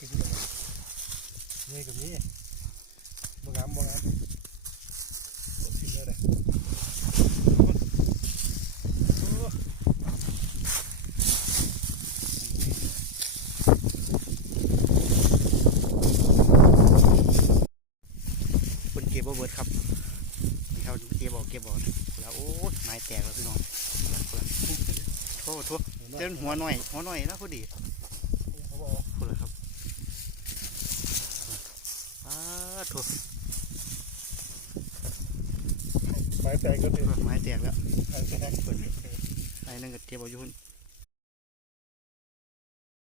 กินที่ไหนนี่กับนี้บ่งามบ่งามผมกินได้เลยคนเก็บบ่เบิดครับที่เขาเก็บบอกแล้วโอ้ยไม้แตกแล้วพี่น้องโทษเต้นหัวหน่อยแล้วพอดีพูดเลยครับถูกไม้แตกก็ดีไม้แตกแล้วไม้นึงก็เก็บเอาอยู่